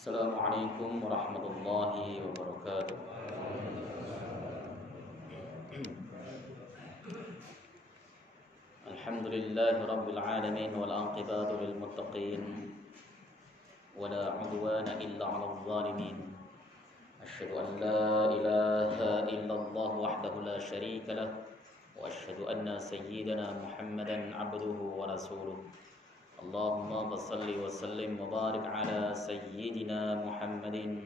Assalamualaikum warahmatullahi wabarakatuh. Alhamdulillahi rabbil alamin wal aqibatu lil muttaqin wala udwana illa 'alal zalimin. Asyhadu an la ilaha illallah wahdahu la syarika lah wa asyhadu anna sayyidana Muhammadan 'abduhu wa rasuluh. Allahumma salli wa sallim wa barik ala sayyidina Muhammadin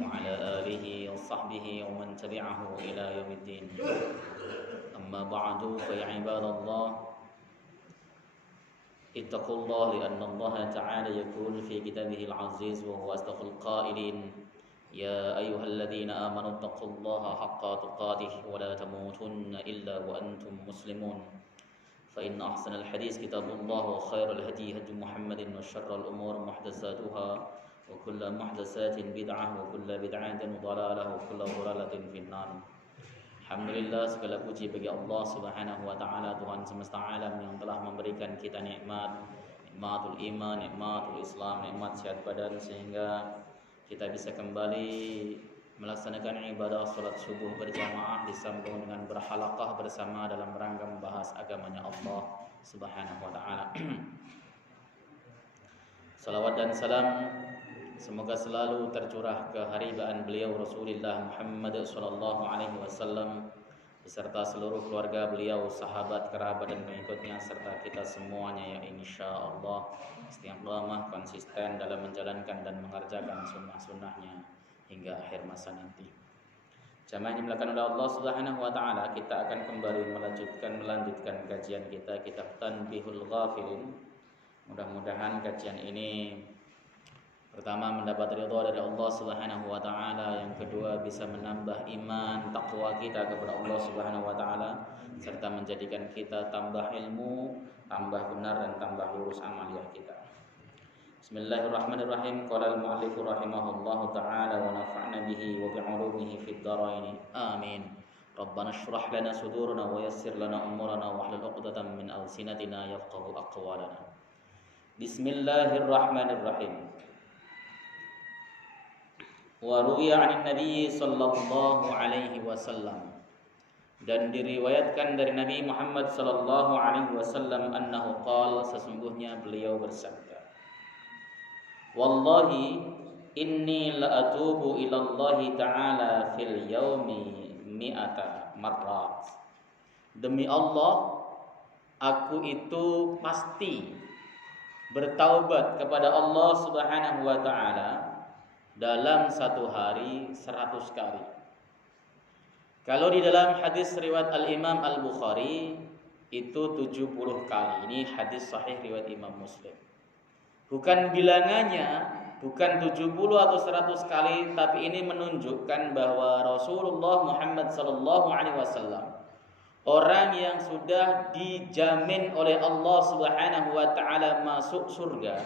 wa ala alihi wa sahbihi wa man tabi'ahu ila yaumiddin. Amma ba'du fa ya ibadallah ittaqullaha li'anna Allah ta'ala yaqul fi kitabihi al-'aziz wa huwa asdaqul qailin ya ayyuhalladhina amanu ittaqullaha haqqa tuqatih wa la tamutunna illa wa antum muslimun. فإن أحسن الحديث كتاب الله وخير الهدي هدي محمد وشر الأمور محدثاتها وكل محدثات بدعة وكل بدعة ضلالة وكل ضلالة في النار. Alhamdulillah, segala puji bagi Allah Subhanahu wa taala, Tuhan semesta alam yang telah memberikan kita nikmatul iman, nikmatul Islam, nikmat sehat badan sehingga kita bisa kembali melaksanakan ibadah salat subuh berjamaah disambung dengan berhalaqah bersama dalam rangka membahas agamanya Allah Subhanahu wa taala. Salawat dan salam semoga selalu tercurah ke haribaan beliau Rasulullah Muhammad sallallahu alaihi wasallam beserta seluruh keluarga beliau, sahabat, kerabat dan pengikutnya serta kita semuanya yang insyaallah istiqamah konsisten dalam menjalankan dan mengerjakan sunnah-sunnahnya hingga akhir masa nanti. Jamaah yang dimuliakan oleh Allah Subhanahu wa taala, kita akan kembali melanjutkan kajian kita kitab Tanbihul Ghafilin. Mudah-mudahan kajian ini pertama mendapat ridha dari Allah Subhanahu wa taala, yang kedua bisa menambah iman takwa kita kepada Allah Subhanahu wa taala serta menjadikan kita tambah ilmu, tambah benar dan tambah lurus amaliyah kita. Bismillahirrahmanirrahim. Qala al-mu'allif rahimahullahu ta'ala wa nafa'na bihi wa bi'ulumihi fid dharain. Amin. Rabbana shrah lana sudurana wa yassir lana umurana wa hlul 'uqdatam min alsinatina yafqahu aqwalana. Bismillahirrahmanirrahim. Wa ruwiya 'anil nabiy sallallahu alaihi wasallam, dan diriwayatkan dari Nabi Muhammad sallallahu alaihi wasallam annahu qala, sesungguhnya beliau bersabda, wallahi inni la atubu ila Allah ta'ala fil yaumi mi'ata marrat. Demi Allah, aku itu pasti bertaubat kepada Allah Subhanahu wa ta'ala dalam satu hari 100 kali. Kalau di dalam hadis riwayat Al-Imam Al-Bukhari itu 70 kali. Ini hadis sahih riwayat Imam Muslim. Bukan bilangannya, bukan 70 atau 100 kali, tapi ini menunjukkan bahwa Rasulullah Muhammad sallallahu alaihi wasallam orang yang sudah dijamin oleh Allah Subhanahu wa taala masuk surga,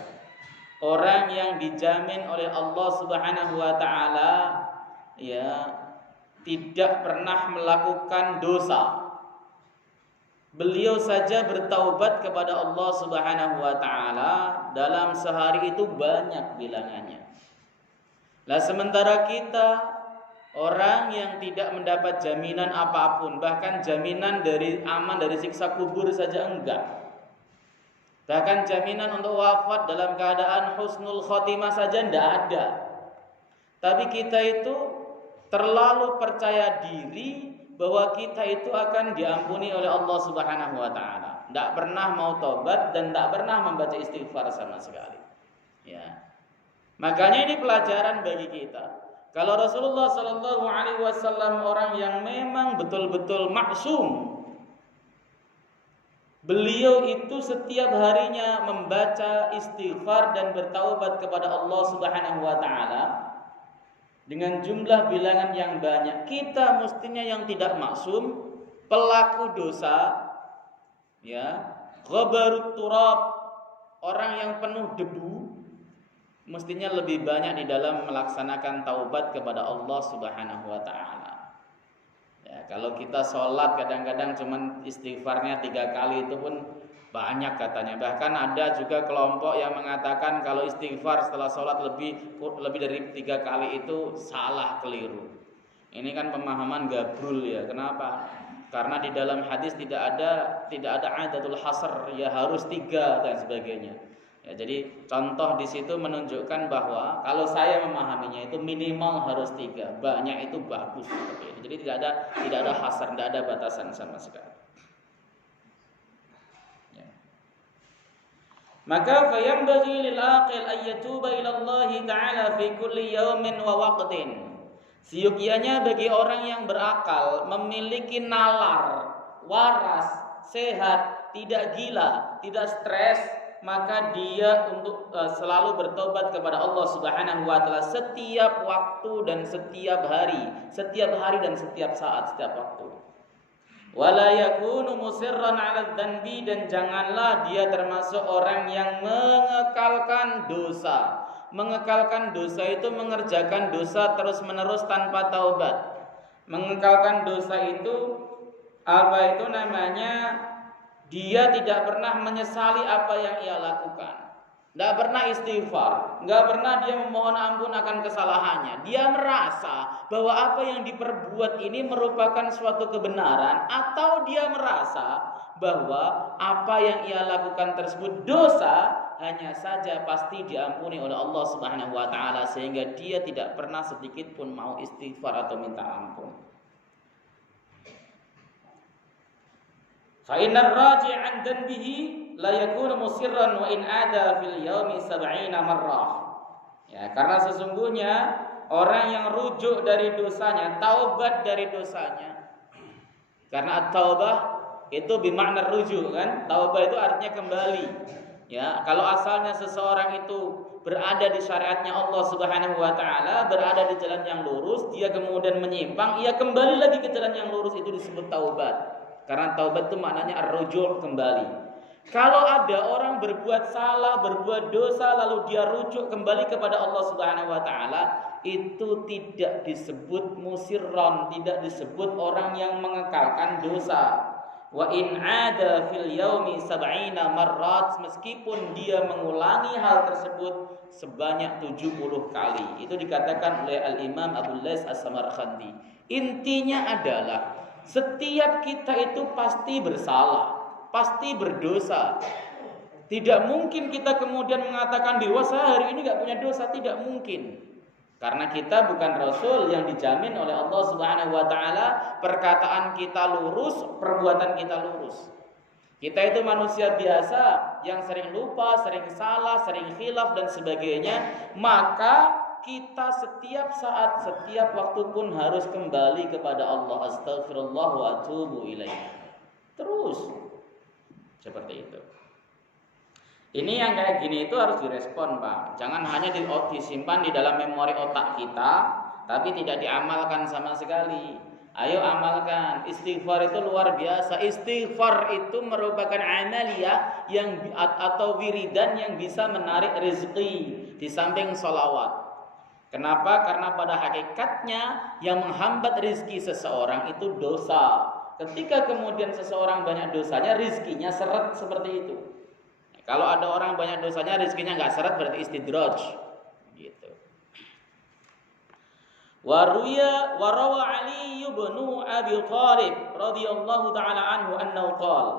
orang yang dijamin oleh Allah Subhanahu wa taala ya tidak pernah melakukan dosa. Beliau saja bertaubat kepada Allah Subhanahu wa taala dalam sehari itu banyak bilangannya. Lah sementara kita orang yang tidak mendapat jaminan apapun, bahkan jaminan dari aman dari siksa kubur saja enggak. Bahkan jaminan untuk wafat dalam keadaan husnul khotimah saja enggak ada. Tapi kita itu terlalu percaya diri bahwa kita itu akan diampuni oleh Allah Subhanahu wa taala. Tidak pernah mau tobat dan tidak pernah membaca istighfar sama sekali. Ya. Makanya ini pelajaran bagi kita. Kalau Rasulullah sallallahu alaihi wasallam orang yang memang betul-betul maksum, beliau itu setiap harinya membaca istighfar dan bertaubat kepada Allah Subhanahu wa taala dengan jumlah bilangan yang banyak. Kita mestinya yang tidak maksum, pelaku dosa, ya, ghabarut turab, orang yang penuh debu, mestinya lebih banyak di dalam melaksanakan taubat kepada Allah Subhanahu wa taala. Ya, kalau kita sholat kadang-kadang cuman istighfarnya 3 kali itu pun Banyak katanya. Bahkan ada juga kelompok yang mengatakan kalau istighfar setelah sholat lebih dari 3 kali itu salah, keliru. Ini kan pemahaman gabrul ya. Kenapa? Karena di dalam hadis tidak ada adatul hasr, ya harus 3 dan sebagainya. Ya, jadi contoh di situ menunjukkan bahwa kalau saya memahaminya itu minimal harus 3, banyak itu bagus. Jadi tidak ada hasr, tidak ada batasan sama sekali. Maka fayambaghi lil aqil ay yatuba ila Allah Ta'ala fi kulli yawmin wa waqtin. Seyukianya bagi orang yang berakal, memiliki nalar, waras, sehat, tidak gila, tidak stres, maka dia untuk selalu bertobat kepada Allah Subhanahu wa taala setiap waktu dan setiap hari dan setiap saat, setiap waktu. Wala yakunu musirran 'ala dzanbi, dan janganlah dia termasuk orang yang mengekalkan dosa. Mengekalkan dosa itu mengerjakan dosa terus-menerus tanpa taubat. Mengekalkan dosa itu apa itu namanya? Dia tidak pernah menyesali apa yang ia lakukan. Tidak pernah istighfar, tidak pernah dia memohon ampun akan kesalahannya. Dia merasa bahwa apa yang diperbuat ini merupakan suatu kebenaran, atau dia merasa bahwa apa yang ia lakukan tersebut dosa, hanya saja pasti diampuni oleh Allah Subhanahu wa taala, sehingga dia tidak pernah sedikit pun mau istighfar atau minta ampun. Fa innar raji' 'an dhanbihi la yakunu musirran wa in ada fil yaumi 70 marrah. Ya, karena sesungguhnya orang yang rujuk dari dosanya, taubat dari dosanya. Karena at-taubah itu bermakna rujuk kan? Taubah itu artinya kembali. Ya, kalau asalnya seseorang itu berada di syariatnya Allah Subhanahu wa taala, berada di jalan yang lurus, dia kemudian menyimpang, ia kembali lagi ke jalan yang lurus, itu disebut taubat. Karena taubat itu maknanya ar-ruju', kembali. Kalau ada orang berbuat salah, berbuat dosa, lalu dia rujuk kembali kepada Allah Subhanahu wa taala, itu tidak disebut musirron, tidak disebut orang yang mengekalkan dosa. Wa in 'ada fil yaumi 70 marrat, meskipun dia mengulangi hal tersebut sebanyak 70 kali. Itu dikatakan oleh Al-Imam Abu Lais As-Samarqandi. Intinya adalah setiap kita itu pasti bersalah, pasti berdosa. Tidak mungkin kita kemudian mengatakan bahwa saya hari ini gak punya dosa, tidak mungkin. Karena kita bukan Rasul yang dijamin oleh Allah Subhanahu wa taala perkataan kita lurus, perbuatan kita lurus. Kita itu manusia biasa yang sering lupa, sering salah, sering khilaf dan sebagainya. Maka kita setiap saat, setiap waktu pun harus kembali kepada Allah. Astaghfirullah wa atubu ilaih. Terus seperti itu. Ini yang kayak gini itu harus direspon, Pak. Jangan hanya disimpan di dalam memori otak kita, tapi tidak diamalkan sama sekali. Ayo amalkan. Istighfar itu luar biasa. Istighfar itu merupakan amaliyah yang atau wiridan yang bisa menarik rezeki di samping sholawat. Kenapa? Karena pada hakikatnya yang menghambat rizki seseorang itu dosa. Ketika kemudian seseorang banyak dosanya, rizkinya seret seperti itu. Kalau ada orang banyak dosanya, rizkinya nggak seret, berarti istidraj. Gitu. Warawa Ali bin Abi Thalib radhiyallahu taala anhu annahu qala,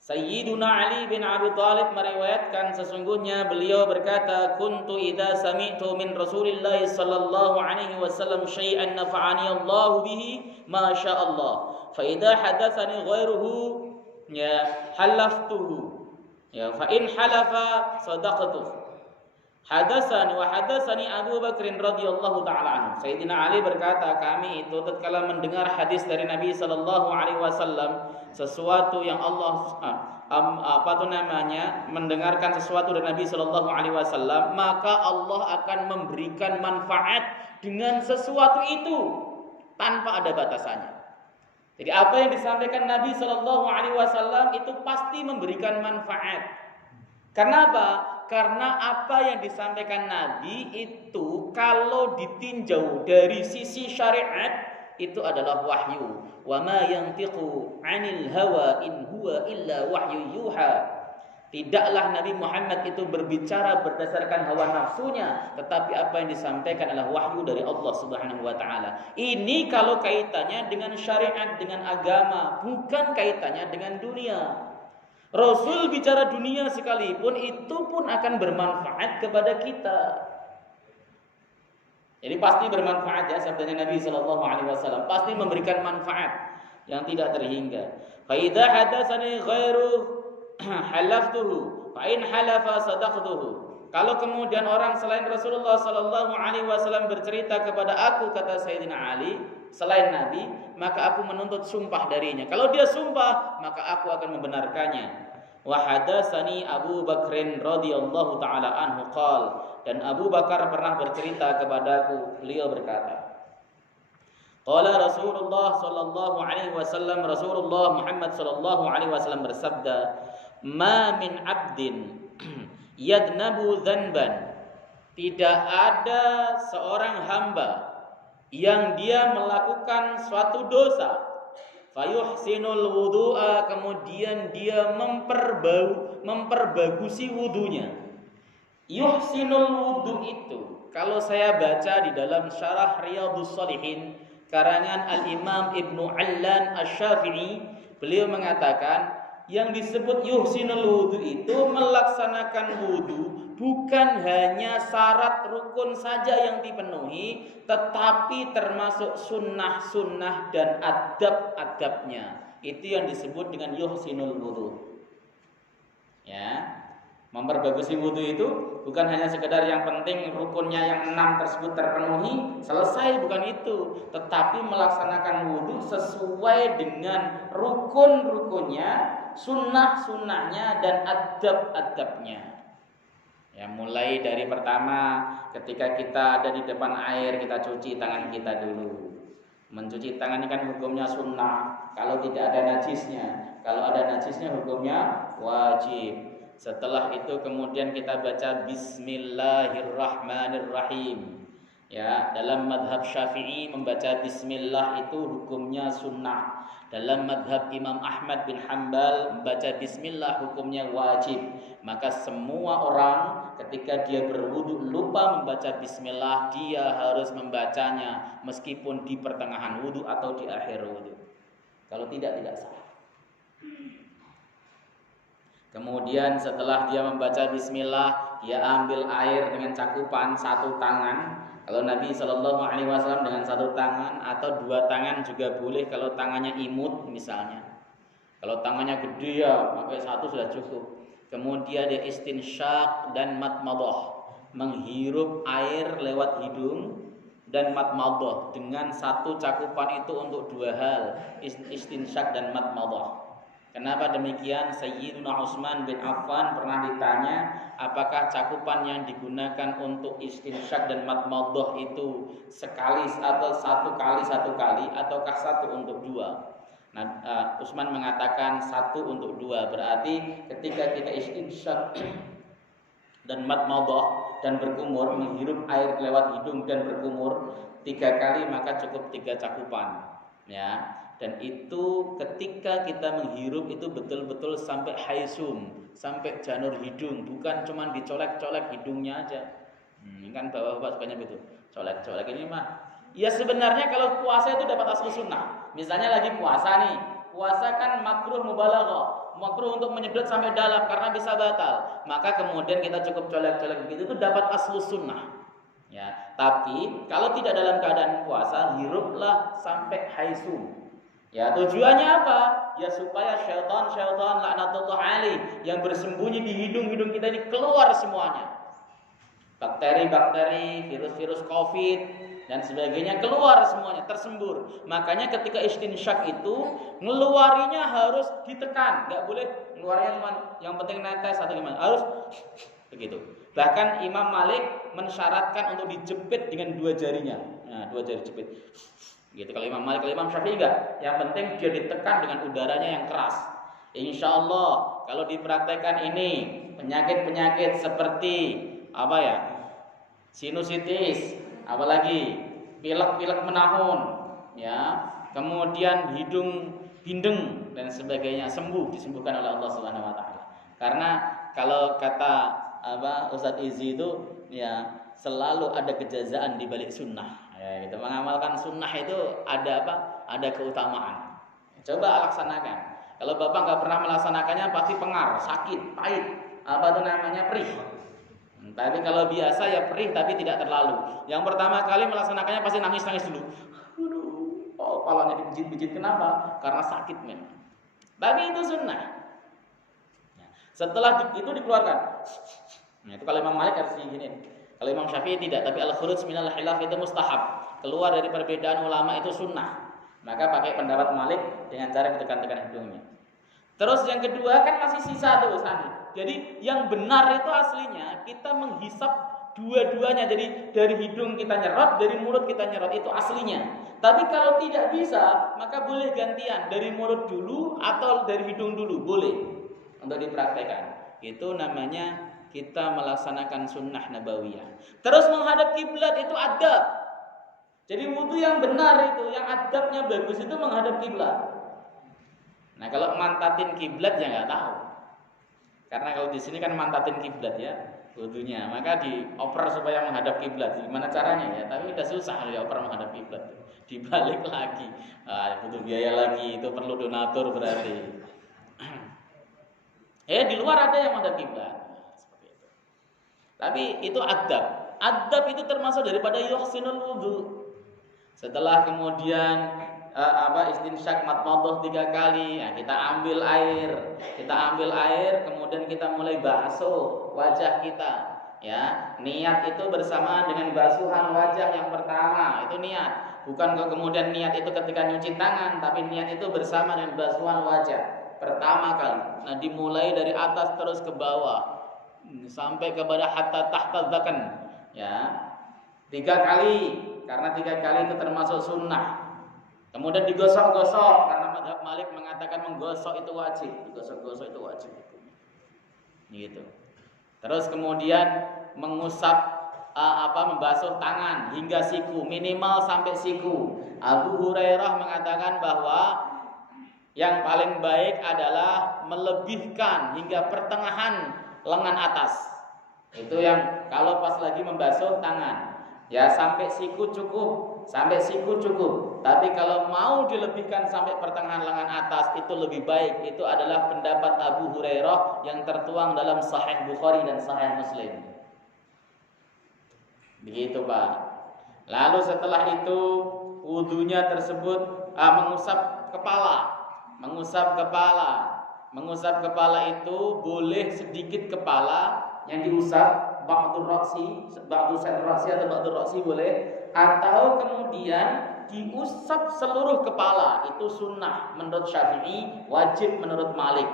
Sayyiduna Ali bin Abi Thalib meriwayatkan sesungguhnya beliau berkata, kuntu idza sami'tu min Rasulillah sallallahu alaihi wasallam syai'an nafa'ani Allah bihi ma syaa Allah, fa idza hadatsani ghairuhu ya halaftuhu ya fa in halafa sadaqtu. Hadatsani wa hadatsani Abu Bakr radhiyallahu taala anhu. Sayyidina Ali berkata, kami itu tatkala mendengar hadis dari Nabi sallallahu alaihi wasallam, sesuatu yang Allah mendengarkan sesuatu dari Nabi sallallahu alaihi wasallam, maka Allah akan memberikan manfaat dengan sesuatu itu tanpa ada batasannya. Jadi apa yang disampaikan Nabi sallallahu alaihi wasallam itu pasti memberikan manfaat. Kenapa? Karena apa yang disampaikan Nabi itu kalau ditinjau dari sisi syariat itu adalah wahyu. Wa ma yantiqu 'anil hawa in huwa illa wahyu yuha. Tidaklah Nabi Muhammad itu berbicara berdasarkan hawa nafsunya, tetapi apa yang disampaikan adalah wahyu dari Allah Subhanahu wa taala. Ini kalau kaitannya dengan syariat, dengan agama, bukan kaitannya dengan dunia. Rasul bicara dunia sekalipun itu pun akan bermanfaat kepada kita. Jadi pasti bermanfaat ya sabdanya Nabi sallallahu alaihi wasallam, pasti memberikan manfaat yang tidak terhingga. Fa idza hadatsani ghairu halaftuhu fa in halafa sadaqtuhu. Kalau kemudian orang selain Rasulullah sallallahu alaihi wasallam bercerita kepada aku, kata Sayyidina Ali, selain Nabi, maka aku menuntut sumpah darinya. Kalau dia sumpah, maka aku akan membenarkannya. Wa hadatsani Abu Bakrin radhiyallahu taala anhu qala, dan Abu Bakar pernah bercerita kepadaku, beliau berkata, qala Rasulullah sallallahu alaihi wasallam, Rasulullah Muhammad sallallahu alaihi wasallam bersabda, ma min abdin yadnabu dzanban, tidak ada seorang hamba yang dia melakukan suatu dosa, fayuhsinul wudu'a, kemudian dia memperbagusi wudunya. Yuhsinul wudu itu, kalau saya baca di dalam syarah Riyadhus Shalihin karangan Al-Imam Ibnu Allan Asy-Syafi'i, beliau mengatakan yang disebut yuhsinul wudu itu melaksanakan wudu bukan hanya syarat rukun saja yang dipenuhi, tetapi termasuk sunnah-sunnah dan adab-adabnya. Itu yang disebut dengan yuhsinul wudu. Ya, memperbagusi wudu itu bukan hanya sekedar yang penting rukunnya yang 6 tersebut terpenuhi, selesai, bukan itu, tetapi melaksanakan wudu sesuai dengan rukun-rukunnya, sunnah-sunnahnya dan adab-adabnya. Ya, mulai dari pertama, ketika kita ada di depan air, kita cuci tangan kita dulu. Mencuci tangan ini kan hukumnya sunnah, kalau tidak ada najisnya. Kalau ada najisnya hukumnya wajib. Setelah itu kemudian kita baca Bismillahirrahmanirrahim. Ya, dalam madhab Syafi'i membaca Bismillah itu hukumnya sunnah. Dalam madhab Imam Ahmad bin Hanbal membaca Bismillah hukumnya wajib. Maka semua orang ketika dia berwudu lupa membaca Bismillah, dia harus membacanya meskipun di pertengahan wudu atau di akhir wudu. Kalau tidak sah. Kemudian setelah dia membaca Bismillah, dia ambil air dengan cakupan satu tangan. Kalau Nabi Shallallahu Alaihi Wasallam dengan satu tangan atau 2 tangan juga boleh. Kalau tangannya imut misalnya, kalau tangannya gede ya pakai 1 sudah cukup. Kemudian dia istinsyak dan matmadah, menghirup air lewat hidung dan matmadah. Dengan satu cakupan itu untuk 2 hal, istinsyak dan matmadah. Kenapa demikian? Sayyiduna Utsman bin Affan pernah ditanya, apakah cakupan yang digunakan untuk istinsyak dan matmadhah itu sekali atau 1 kali ataukah 1 untuk 2? Nah, Utsman mengatakan 1 untuk 2. Berarti ketika kita istinsyak dan matmadhah dan berkumur, menghirup air lewat hidung dan berkumur 3 kali, maka cukup 3 cakupan. Ya. Dan itu ketika kita menghirup itu betul-betul sampai haisum, sampai janur hidung, bukan cuma dicolek-colek hidungnya aja. Ini kan bapak-bapak sukanya begitu, colek-colek ini mah. Ya sebenarnya kalau puasa itu dapat asal sunnah. Misalnya lagi puasa nih, puasa kan makruh mubalaghah, makruh untuk menyedot sampai dalam karena bisa batal. Maka kemudian kita cukup colek-colek begitu itu dapat asal sunnah. Ya, tapi kalau tidak dalam keadaan puasa, hiruplah sampai haisum. Ya, tujuannya apa? Ya supaya syaitan laknatullah alaih yang bersembunyi di hidung-hidung kita ini keluar semuanya. Bakteri-bakteri, virus-virus Covid dan sebagainya keluar semuanya, tersembur. Makanya ketika istinsyak itu ngeluarinya harus ditekan, enggak boleh ngeluarnya cuma yang penting netes atau gimana. Harus begitu. Bahkan Imam Malik mensyaratkan untuk dijepit dengan 2 jarinya. Nah, 2 jari jepit. Gitu. Kalau Imam Malik, kalau Imam Syafi'i enggak. Yang penting dia ditekan dengan udaranya yang keras. Insya Allah kalau dipraktekkan ini penyakit-penyakit seperti apa ya, sinusitis, apalagi pilek-pilek menahun, ya, kemudian hidung bindeng dan sebagainya disembuhkan oleh Allah Subhanahu wa taala. Karena kalau kata Ustadz Izzi itu ya selalu ada kejazaan di balik sunnah. Ya, gitu. Mengamalkan sunnah itu ada Ada keutamaan. Coba laksanakan. Kalau Bapak nggak pernah melaksanakannya pasti pengar, sakit, pahit, perih. Tapi kalau biasa ya perih tapi tidak terlalu. Yang pertama kali melaksanakannya pasti nangis dulu. Kepalanya dipijit-pijit, kenapa? Karena sakit memang. Tapi itu sunnah. Setelah itu dikeluarkan. Nah, itu kalau Imam Malik harus gini. Kalau Imam Syafi'i tidak, tapi al-khuruj minal khilaf itu mustahab. Keluar dari perbedaan ulama itu sunnah. Maka pakai pendapat Malik dengan cara ditekan-tekan hidungnya. Terus yang kedua kan masih sisa tuh sakit. Jadi yang benar itu aslinya kita menghisap dua-duanya. Jadi dari hidung kita nyerot, dari mulut kita nyerot, itu aslinya. Tapi kalau tidak bisa, maka boleh gantian dari mulut dulu atau dari hidung dulu, boleh untuk dipraktekkan. Itu namanya kita melaksanakan sunnah nabawiyah. Terus menghadap kiblat itu adab. Jadi wudu yang benar itu, yang adabnya bagus itu menghadap kiblat. Nah kalau mantatin kiblat ya nggak tahu. Karena kalau di sini kan mantatin kiblat ya wudunya, maka dioper supaya menghadap kiblat. Gimana caranya ya? Tapi udah susah dioper menghadap kiblat. Dibalik lagi, butuh biaya lagi. Itu perlu donatur berarti. Di luar ada yang menghadap kiblat. Seperti itu. Tapi itu adab. Adab itu termasuk daripada yuhsinul wudu. Setelah kemudian istinsyak madmadah 3 kali, kita ambil air, kemudian kita mulai basuh wajah kita, ya. Niat itu bersama dengan basuhan wajah yang pertama, itu niat. Bukan kemudian niat itu ketika nyuci tangan, tapi niat itu bersama dengan basuhan wajah pertama kali. Nah, dimulai dari atas terus ke bawah sampai kepada hatta tahta dzakan, ya. 3 kali, karena 3 kali itu termasuk sunnah. Kemudian digosok-gosok, karena mazhab Malik mengatakan menggosok itu wajib. Digosok-gosok itu wajib. Gitu. Terus kemudian mengusap membasuh tangan hingga siku, minimal sampai siku. Abu Hurairah mengatakan bahwa yang paling baik adalah melebihkan hingga pertengahan lengan atas. Itu yang kalau pas lagi membasuh tangan. Ya sampai siku cukup. Tapi kalau mau dilebihkan sampai pertengahan lengan atas itu lebih baik. Itu adalah pendapat Abu Hurairah yang tertuang dalam Sahih Bukhari dan Sahih Muslim. Begitu Pak. Lalu setelah itu wudunya tersebut mengusap kepala. Mengusap kepala itu boleh sedikit kepala yang diusap. Ba'du ra'si boleh, atau kemudian diusap seluruh kepala, itu sunnah menurut Syafi'i, wajib menurut Malik.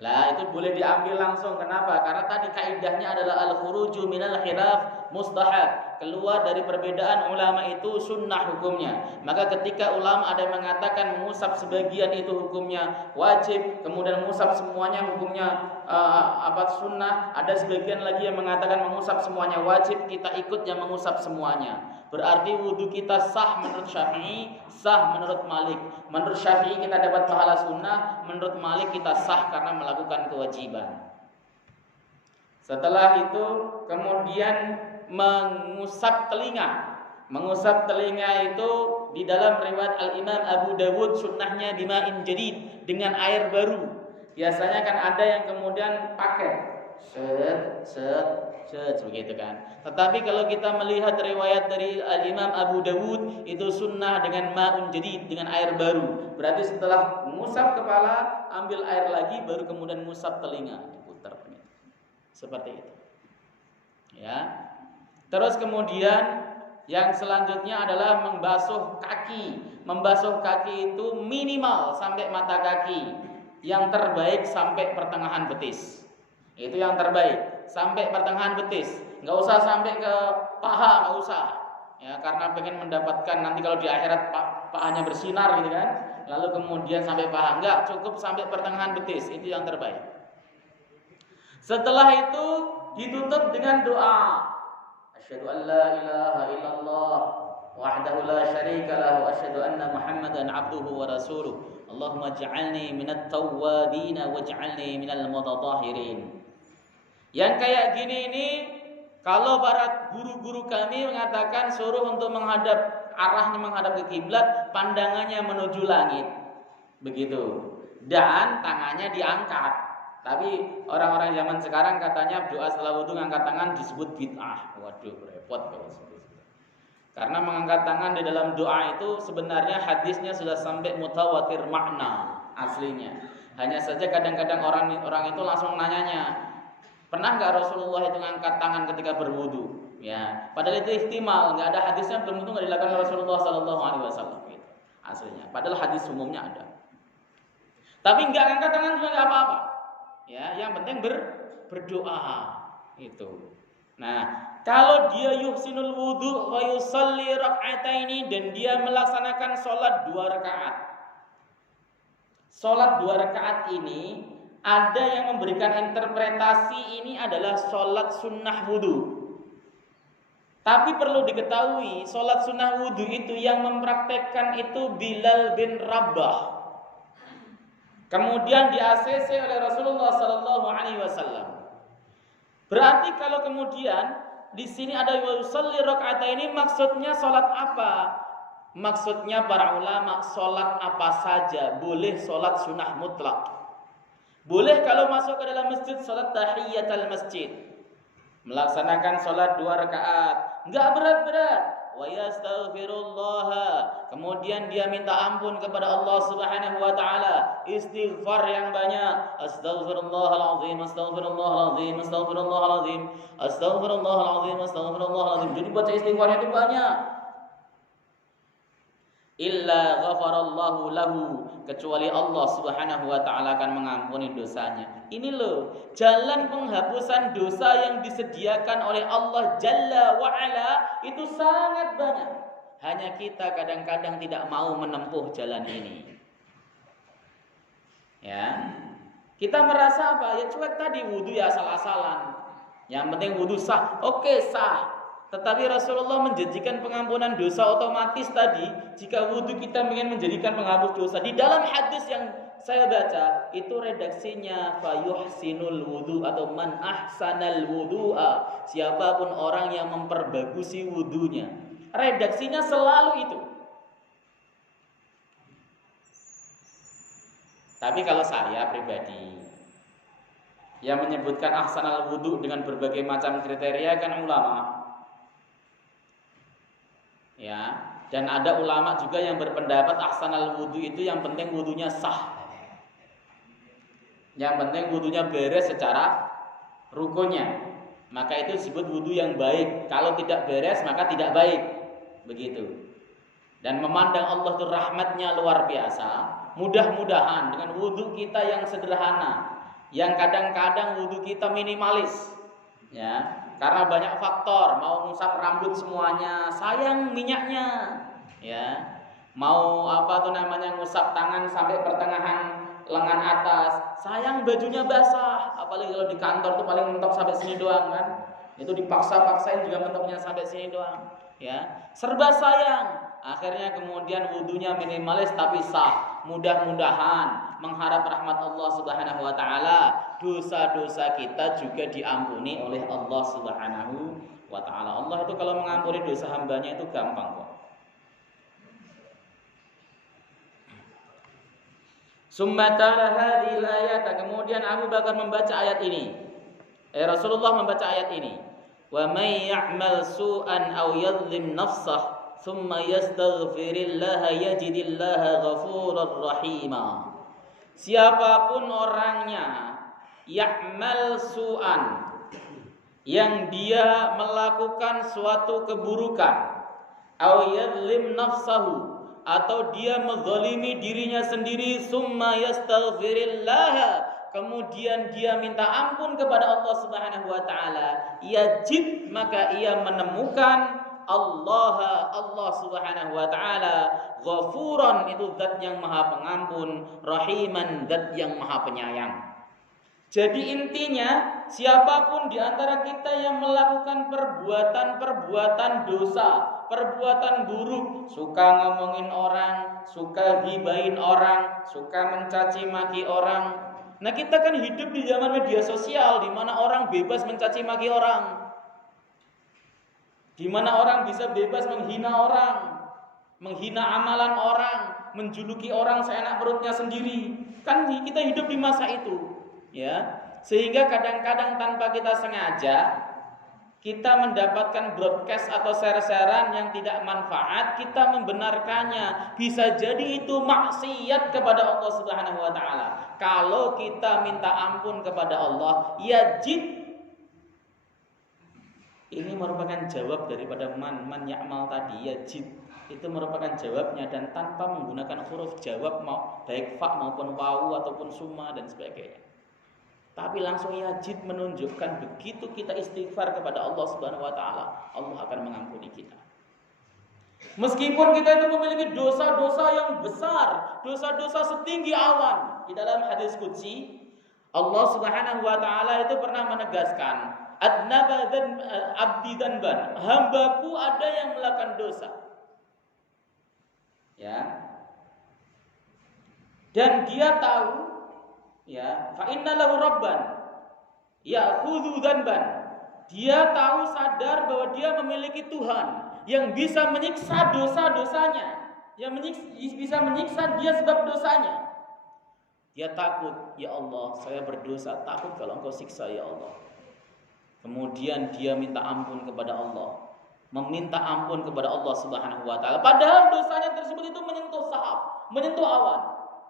Lah itu boleh diambil langsung. Kenapa? Karena tadi kaidahnya adalah al-khuruju minal khilaf mustahab. Keluar dari perbedaan ulama itu sunnah hukumnya. Maka ketika ulama ada yang mengatakan mengusap sebagian itu hukumnya wajib, kemudian mengusap semuanya hukumnya sunnah, ada sebagian lagi yang mengatakan mengusap semuanya wajib, kita ikut yang mengusap semuanya. Berarti wudu kita sah menurut Syafi'i, sah menurut Malik. Menurut Syafi'i kita dapat pahala sunnah, menurut Malik kita sah karena melakukan kewajiban. Setelah itu kemudian mengusap telinga. Mengusap telinga itu di dalam riwayat Al-Imam Abu Dawud sunnahnya bima'in jadid, dengan air baru. Biasanya kan ada yang kemudian pakai begitu kan. Tetapi kalau kita melihat riwayat dari Al-Imam Abu Dawud itu sunnah dengan ma'un jadid, dengan air baru. Berarti setelah mengusap kepala, ambil air lagi, baru kemudian mengusap telinga, diputar. Seperti itu. Ya. Terus kemudian yang selanjutnya adalah membasuh kaki. Membasuh kaki itu minimal sampai mata kaki. Yang terbaik sampai pertengahan betis. Itu yang terbaik, sampai pertengahan betis. Enggak usah sampai ke paha, enggak usah. Ya, karena pengen mendapatkan nanti kalau di akhirat pahanya bersinar gitu kan. Lalu kemudian sampai paha, enggak, cukup sampai pertengahan betis, itu yang terbaik. Setelah itu ditutup dengan doa. Asyhadu an la ilaha illallah wahdahu la syarika lahu, asyhadu anna Muhammadan abduhu wa rasuluh. Allahumma ij'alni minat tawwabin waj'alni minal mutatahhirin. Yang kayak gini ini, kalau para guru-guru kami mengatakan suruh untuk menghadap, arahnya menghadap ke kiblat, pandangannya menuju langit. Begitu. Dan tangannya diangkat. Tapi orang-orang zaman sekarang katanya doa setelah wudu ngangkat tangan disebut bid'ah. Waduh, repot kalau sebut. Karena mengangkat tangan di dalam doa itu sebenarnya hadisnya sudah sampai mutawatir makna aslinya. Hanya saja kadang-kadang orang itu langsung nanyanya, pernah nggak Rasulullah itu ngangkat tangan ketika berwudu? Ya, padahal itu ihtimal, nggak ada hadisnya, belum tentu nggak dilakukan Rasulullah Sallallahu Alaihi Wasallam gitu, aslinya. Padahal hadis umumnya ada. Tapi nggak ngangkat tangan juga nggak apa-apa. Ya, yang penting berdoa itu. Nah, kalau dia yuhsinul wudu wa yusalli rak'ataini, dan dia melaksanakan sholat 2 rakaat. Sholat 2 rakaat ini ada yang memberikan interpretasi ini adalah sholat sunnah wudu. Tapi perlu diketahui, sholat sunnah wudu itu yang mempraktekkan itu Bilal bin Rabah. Kemudian di ACC oleh Rasulullah Sallallahu Alaihi Wasallam. Berarti kalau kemudian di sini ada yusalli rak'ataini, maksudnya sholat apa? Maksudnya para ulama, sholat apa saja boleh, sholat sunnah mutlak. Boleh kalau masuk ke dalam masjid sholat tahiyatul masjid, melaksanakan sholat 2 rakaat, enggak berat-berat. Wa yastaghfirullah, kemudian dia minta ampun kepada Allah Subhanahu wa taala, istighfar yang banyak, astaghfirullahalazim, astaghfirullahalazim, astaghfirullahalazim, astaghfirullahalazim, astaghfirullahalazim. Jadi baca istighfarnya itu banyak. Illa ghafarallahu lahu, kecuali Allah Subhanahu wa taala akan mengampuni dosanya. Ini loh jalan penghapusan dosa yang disediakan oleh Allah Jalla wa Ala, itu sangat banyak. Hanya kita kadang-kadang tidak mau menempuh jalan ini. Ya. Kita merasa apa? Ya cuek tadi, wudu ya asal-asalan. Yang penting wudu sah. Oke, sah. Tetapi Rasulullah menjanjikan pengampunan dosa otomatis tadi jika wudhu kita ingin menjadikan penghapus dosa. Di dalam hadis yang saya baca itu redaksinya fayuhsinul wudhu atau man ahsanal wudhu'a, siapapun orang yang memperbagusi wudhunya. Redaksinya selalu itu. Tapi kalau saya pribadi yang menyebutkan ahsanal wudhu dengan berbagai macam kriteria kan ulama. Ya, dan ada ulama juga yang berpendapat ahsanal wudu itu yang penting wudunya sah. Yang penting wudunya beres secara rukunnya. Maka itu disebut wudu yang baik. Kalau tidak beres maka tidak baik. Begitu. Dan memandang Allah itu rahmatnya luar biasa. Mudah-mudahan dengan wudu kita yang sederhana, yang kadang-kadang wudu kita minimalis, ya. Karena banyak faktor, mau ngusap rambut semuanya, sayang minyaknya, ya. Mau ngusap tangan sampai pertengahan lengan atas, sayang bajunya basah. Apalagi kalau di kantor tuh paling mentok sampai sini doang kan. Itu dipaksa-paksain juga mentoknya sampai sini doang, ya. Serba sayang. Akhirnya kemudian wudunya minimalis tapi sah. Mudah-mudahan mengharap rahmat Allah Subhanahu wa taala, dosa-dosa kita juga diampuni oleh Allah Subhanahu wa taala. Allah itu kalau mengampuni dosa hambanya itu gampang kok. Summa tala hadhil ayat, kemudian Abu Bakar membaca ayat ini. Rasulullah membaca ayat ini. Wa may ya'mal su'an aw yadhlim nafsah thumma yastaghfirillaha yajidillaha ghafurar rahima. Siapapun orangnya ya'mal su'an, yang dia melakukan suatu keburukan, aw yadhlim nafsahu, atau dia menzalimi dirinya sendiri, summa yastaghfirillaha, kemudian dia minta ampun kepada Allah Subhanahu wa taala, yajid, maka ia menemukan Allah Subhanahu wa taala ghafuran, itu zat yang maha pengampun, rahiman, zat yang maha penyayang. Jadi intinya siapapun di antara kita yang melakukan perbuatan dosa, perbuatan buruk, suka ngomongin orang, suka gibahin orang, suka mencaci maki orang. Nah, kita kan hidup di zaman media sosial di mana orang bebas mencaci maki orang. Di mana orang bisa bebas menghina orang, menghina amalan orang, menjuluki orang seenak perutnya sendiri. Kan kita hidup di masa itu, ya. Sehingga kadang-kadang tanpa kita sengaja kita mendapatkan broadcast atau share-sharean yang tidak manfaat, kita membenarkannya. Bisa jadi itu maksiat kepada Allah Subhanahu wa taala. Kalau kita minta ampun kepada Allah, yajid, ini merupakan jawab daripada man ya'mal tadi, yajid. Itu merupakan jawabnya dan tanpa menggunakan huruf jawab baik fa maupun wawu ataupun summa dan sebagainya. Tapi langsung yajid menunjukkan begitu kita istighfar kepada Allah Subhanahu wa taala, Allah akan mengampuni kita. Meskipun kita itu memiliki dosa-dosa yang besar, dosa-dosa setinggi awan. Di dalam hadis qudsi, Allah Subhanahu wa taala itu pernah menegaskan, adnaba dan abdi dzanban, hambaku ada yang melakukan dosa. Ya. Dan dia tahu, ya, fa innalahu rabban ya'khudhu dzanban. Dia tahu sadar bahwa dia memiliki Tuhan yang bisa menyiksa dosa-dosanya, yang bisa menyiksa dia sebab dosanya. Dia takut, ya Allah, saya berdosa, takut kalau Engkau siksa ya Allah. Kemudian dia minta ampun kepada Allah, meminta ampun kepada Allah Subhanahu wa taala. Padahal dosanya tersebut itu menyentuh sahab, menyentuh awan.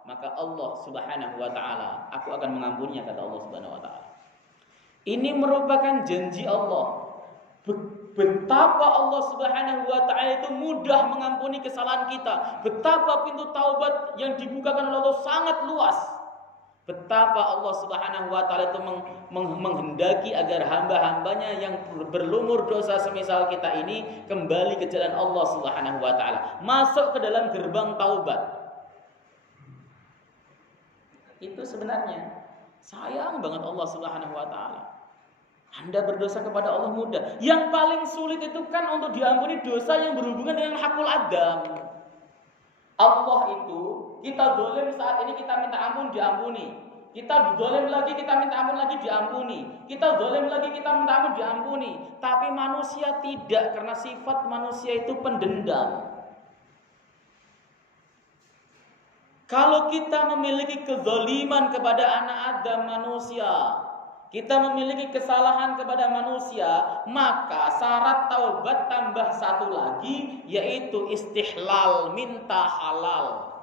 Maka Allah Subhanahu wa taala, aku akan mengampuninya, kata Allah Subhanahu wa taala. Ini merupakan janji Allah. Betapa Allah Subhanahu wa taala itu mudah mengampuni kesalahan kita. Betapa pintu taubat yang dibukakan oleh Allah sangat luas. Betapa Allah Subhanahu wa taala itu menghendaki agar hamba-hambanya yang berlumur dosa semisal kita ini kembali ke jalan Allah Subhanahu wa taala, masuk ke dalam gerbang taubat. Itu sebenarnya sayang banget Allah Subhanahu wa taala. Anda berdosa kepada Allah mudah. Yang paling sulit itu kan untuk diampuni dosa yang berhubungan dengan hakul adam. Allah itu, kita zalim saat ini kita minta ampun diampuni. Kita zalim lagi kita minta ampun lagi diampuni. Kita zalim lagi kita minta ampun diampuni. Tapi manusia tidak, karena sifat manusia itu pendendam. Kalau kita memiliki kezaliman kepada anak Adam manusia, kita memiliki kesalahan kepada manusia, maka syarat taubat tambah satu lagi, yaitu istihlal, minta halal.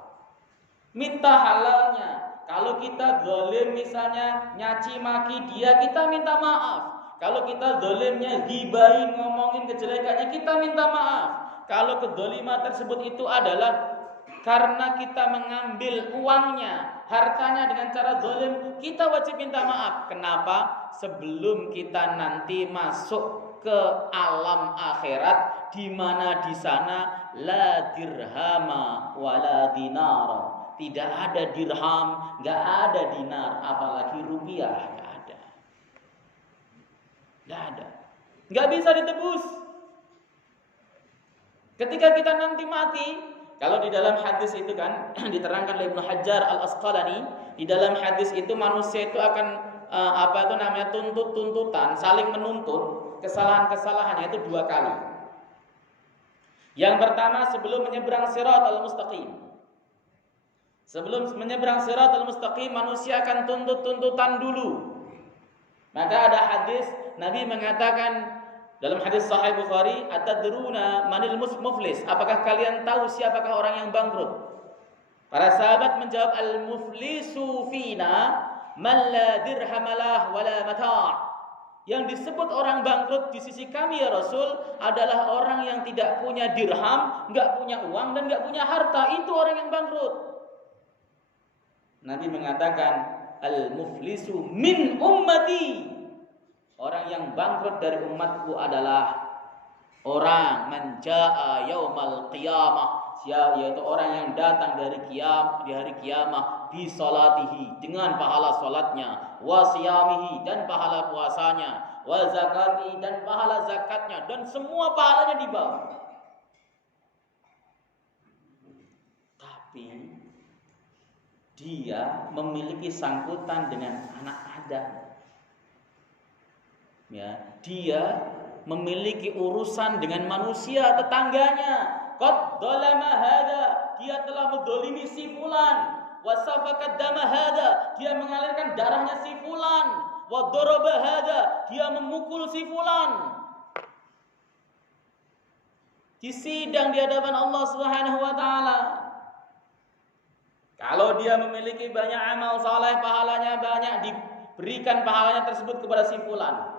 Minta halalnya. Kalau kita zalim misalnya nyaci maki dia, kita minta maaf. Kalau kita zalimnya gibahin, ngomongin kejelekannya, kita minta maaf. Kalau kezaliman tersebut itu adalah karena kita mengambil uangnya, hartanya dengan cara zalim, kita wajib minta maaf. Kenapa? Sebelum kita nanti masuk ke alam akhirat, di mana di sana la dirhama wala dinar. Tidak ada dirham, enggak ada dinar, apalagi rupiah, enggak ada. Enggak ada. Enggak bisa ditebus. Ketika kita nanti mati, kalau di dalam hadis itu kan diterangkan oleh Ibnu Hajar Al-Asqalani, di dalam hadis itu manusia itu akan tuntutan, saling menuntut kesalahan-kesalahannya itu 2 kali. Yang pertama sebelum menyeberang Shiratal Mustaqim. Sebelum menyeberang Shiratal Mustaqim, manusia akan tuntutan dulu. Maka ada hadis Nabi mengatakan dalam hadis Sahih Bukhari, atadruna manil muflis? Apakah kalian tahu siapakah orang yang bangkrut? Para sahabat menjawab, al-muflisu fina man la dirhamalah wala mata'. Yang disebut orang bangkrut di sisi kami ya Rasul adalah orang yang tidak punya dirham, enggak punya uang dan enggak punya harta. Itu orang yang bangkrut. Nabi mengatakan, al-muflisu min ummati. Orang yang bangkrut dari umatku adalah orang man jaa yaumal qiyamah yaitu orang yang datang di hari kiamah bi salatihi, dengan pahala salatnya, wa siyamihi, dan pahala puasanya, wa zakati, dan pahala zakatnya, dan semua pahalanya dibawa. Tapi dia memiliki sangkutan dengan anak Adam. Ya, dia memiliki urusan dengan manusia tetangganya. Qad dzalama hada, dia telah mendolimi si fulan. Wa safaka dama hada, dia mengalirkan darahnya si fulan. Wa daraba hada, dia memukul si fulan. Di sidang di hadapan Allah Subhanahu wa taala. Kalau dia memiliki banyak amal saleh, pahalanya banyak, diberikan pahalanya tersebut kepada si fulan.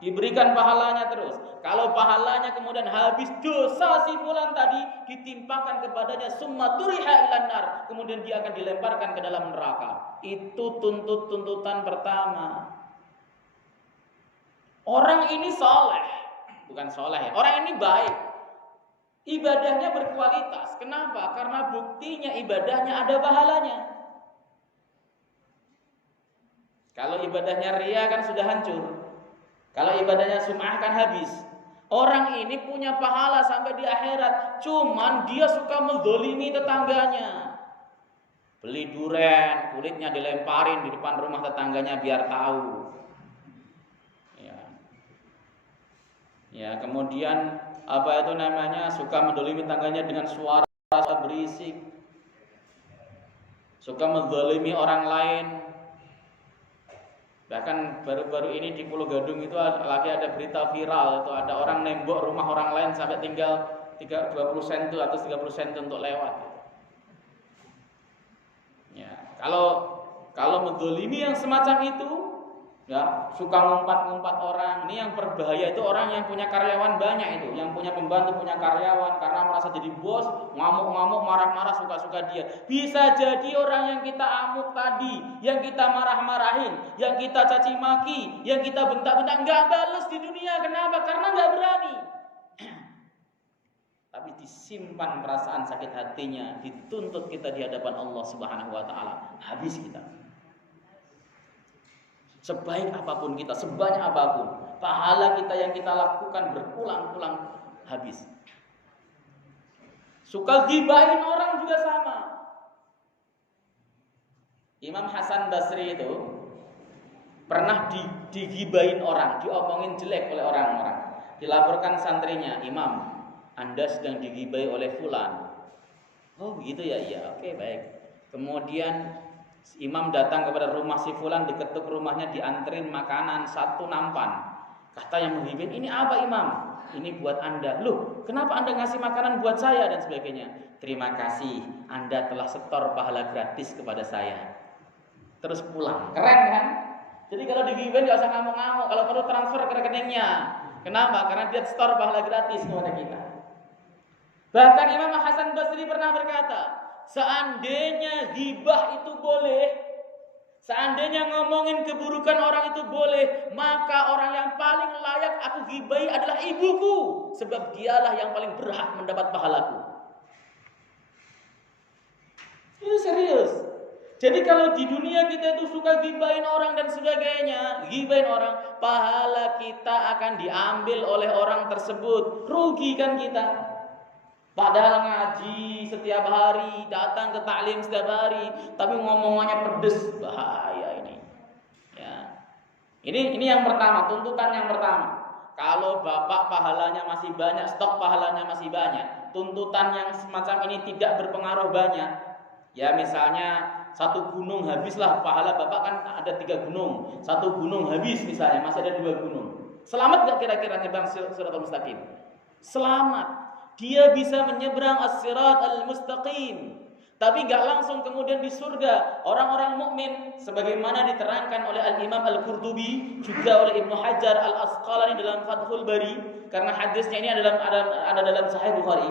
Diberikan pahalanya terus. Kalau pahalanya kemudian habis, dosa si fulan tadi ditimpakan kepadanya, summa turiha ilan nar, kemudian dia akan dilemparkan ke dalam neraka. Itu tuntutan pertama. Orang ini soleh, bukan soleh ya. Orang ini baik, ibadahnya berkualitas. Kenapa? Karena buktinya ibadahnya ada pahalanya. Kalau ibadahnya ria kan sudah hancur. Kalau ibadahnya sum'ah kan habis. Orang ini punya pahala sampai di akhirat, cuman dia suka menzalimi tetangganya. Beli duren, kulitnya dilemparin di depan rumah tetangganya biar tahu. Ya, kemudian suka menzalimi tetangganya dengan suara berisik. Suka menzalimi orang lain. Bahkan baru-baru ini di Pulau Gadung itu lagi ada berita viral, itu ada orang nembok rumah orang lain sampai tinggal 20 sen atau 30 sen untuk lewat. Ya, kalau menzalimi yang semacam itu, ya, suka ngumpat-ngumpat orang. Ini yang berbahaya itu orang yang punya karyawan banyak itu, yang punya pembantu, punya karyawan, karena merasa jadi bos, ngamuk-ngamuk, marah-marah, suka-suka dia. Bisa jadi orang yang kita amuk tadi, yang kita marah-marahin, yang kita caci maki, yang kita bentak-bentak, nggak balas di dunia. Kenapa? Karena nggak berani. Tapi disimpan perasaan sakit hatinya, dituntut kita di hadapan Allah Subhanahu wa taala. Habis kita. Sebaik apapun kita, sebanyak apapun, pahala kita yang kita lakukan berulang-ulang habis. Suka gibahin orang juga sama. Imam Hasan Basri itu pernah digibahin orang, diomongin jelek oleh orang-orang. Dilaporkan santrinya, Imam, Anda sedang digibahi oleh fulan. Oh begitu ya, iya, oke baik. Kemudian Imam datang kepada rumah si fulan, diketuk rumahnya, dianterin makanan 1 nampan. Kata yang menghibin, ini apa Imam? Ini buat Anda. Loh, kenapa Anda ngasih makanan buat saya dan sebagainya? Terima kasih, Anda telah setor pahala gratis kepada saya. Terus pulang. Keren kan? Jadi kalau digibin gak usah ngamuk-ngamuk, kalau perlu transfer ke rekeningnya. Kenapa? Karena dia setor pahala gratis kepada kita. Bahkan Imam Hasan Basri pernah berkata, seandainya ghibah itu boleh, seandainya ngomongin keburukan orang itu boleh, maka orang yang paling layak aku ghibahi adalah ibuku, sebab dialah yang paling berhak mendapat pahalaku. Ini serius. Jadi kalau di dunia kita itu suka ghibahin orang dan sebagainya, ghibahin orang, pahala kita akan diambil oleh orang tersebut. Rugi kan kita. Padahal ngaji setiap hari, datang ke taklim setiap hari, tapi ngomongannya pedes, bahaya ini. Ya. Ini yang pertama, tuntutan yang pertama. Kalau bapak pahalanya masih banyak, stok pahalanya masih banyak, tuntutan yang semacam ini tidak berpengaruh banyak. Ya misalnya 1 gunung habislah, pahala bapak kan ada 3 gunung, 1 gunung habis misalnya, masih ada 2 gunung. Selamat gak kira-kira nyebrang Shiratal Mustaqim? Selamat. Dia bisa menyeberang as-sirat al-mustaqim, tapi gak langsung kemudian di surga. Orang-orang mukmin sebagaimana diterangkan oleh Al-Imam Al-Qurtubi, juga oleh Ibnu Hajar Al-Asqalani dalam Fathul Bari, karena hadisnya ini ada dalam Sahih Bukhari.